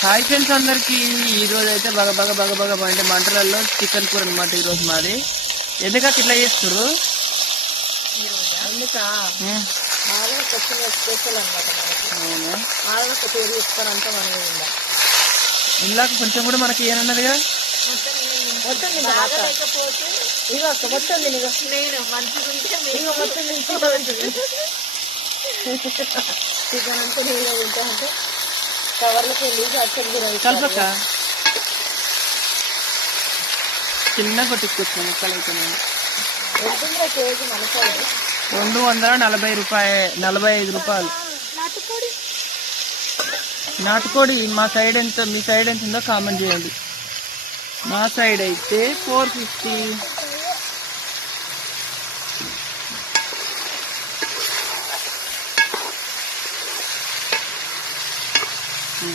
Hi friends అందరికి ఈరోజు అయితే బాగా బాగా బాగా బాగా అంటే మంటలలో చికెన్ కూర అనమాట ఈరోజు మాది. ఎందుకు ఇట్లా చేస్తారు? ఇందాక కొంచెం కూడా మనకి ఏమన్నదిగా చికెన్ అంతా నీళ్ళు తింటే కవర్లకి వెళ్ళి కలపక చిన్న కొట్టుకొచ్చాను ముక్కలైతే కేజీ మనసారి 245 రూపాయలు. నాటుకోడి మా సైడ్ ఎంత, మీ సైడ్ ఎంత ఉందో కామెంట్ చేయండి. మా సైడ్ అయితే 450.